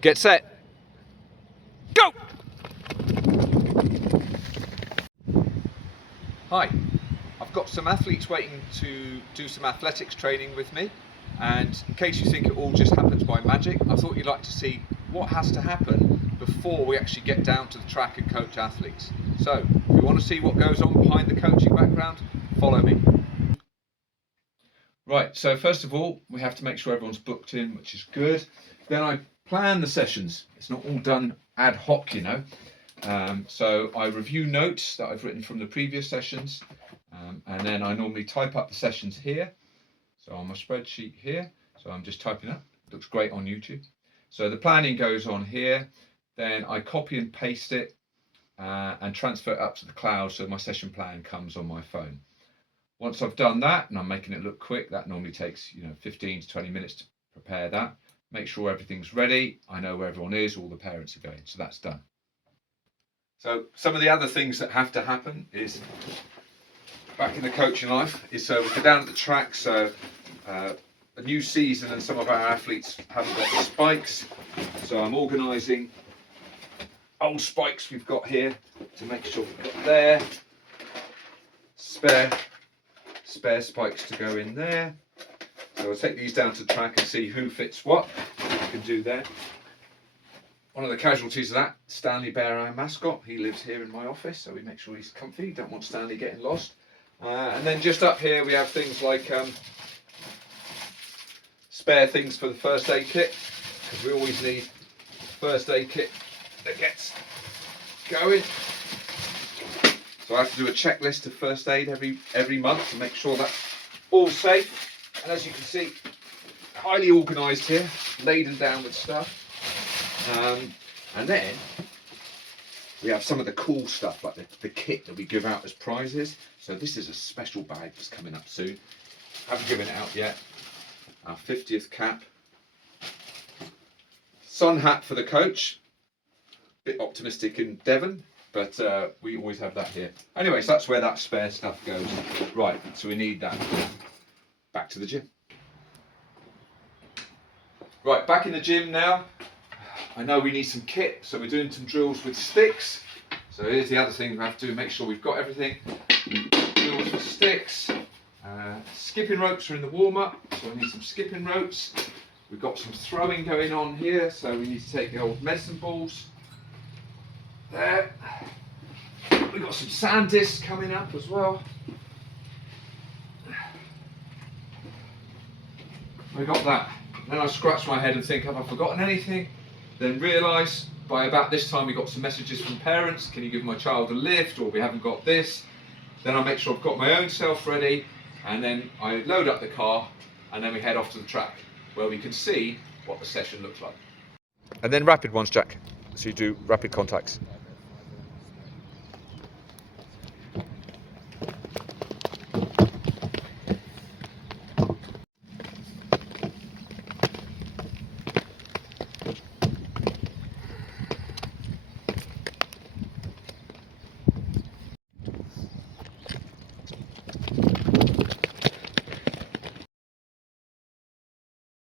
Get set. Go! Hi, I've got some athletes waiting to do some athletics training with me, and in case you think it all just happens by magic, I thought you'd like to see what has to happen before we actually get down to the track and coach athletes. So, if you want to see what goes on behind the coaching background, follow me. Right, so first of all, we have to make sure everyone's booked in, which is good. Then I plan the sessions. It's not all done ad hoc, you know. So I review notes that I've written from the previous sessions, and then I normally type up the sessions here. So on my spreadsheet here, so I'm just typing up. It looks great on YouTube. So the planning goes on here. Then I copy and paste it and transfer it up to the cloud, so my session plan comes on my phone. Once I've done that, and I'm making it look quick, that normally takes 15 to 20 minutes to prepare that. Make sure everything's ready. I know where everyone is, all the parents are going, so that's done. So some of the other things that have to happen is, back in the coaching life, is so we go down at the track, so a new season and some of our athletes haven't got the spikes. So I'm organising old spikes we've got here to make sure we've got there. Spare spikes to go in there. So I'll take these down to the track and see who fits what. You can do there. One of the casualties of that, Stanley Bear, our mascot, he lives here in my office, so we make sure he's comfy. Don't want Stanley getting lost. And then just up here we have things like spare things for the first aid kit, because we always need a first aid kit that gets going. So I have to do a checklist of first aid every month to make sure that's all safe. And as you can see, highly organised here, laden down with stuff. And then we have some of the cool stuff, like the kit that we give out as prizes. So this is a special bag that's coming up soon. Haven't given it out yet. Our 50th cap. Sun hat for the coach. Bit optimistic in Devon, but we always have that here. Anyway, so that's where that spare stuff goes. Right, so we need that. Back to the gym. Right, back in the gym now. I know we need some kit, so we're doing some drills with sticks. So here's the other thing we have to do, make sure we've got everything. Drills with sticks. Skipping ropes are in the warm-up, so we need some skipping ropes. We've got some throwing going on here, so we need to take the old medicine balls. There. We've got some sand discs coming up as well. We got that. Then I scratch my head and think, have I forgotten anything? Then realise by about this time we got some messages from parents. Can you give my child a lift? Or we haven't got this. Then I make sure I've got my own self ready, and then I load up the car, and then we head off to the track where we can see what the session looks like. And then rapid ones, Jack. So you do rapid contacts.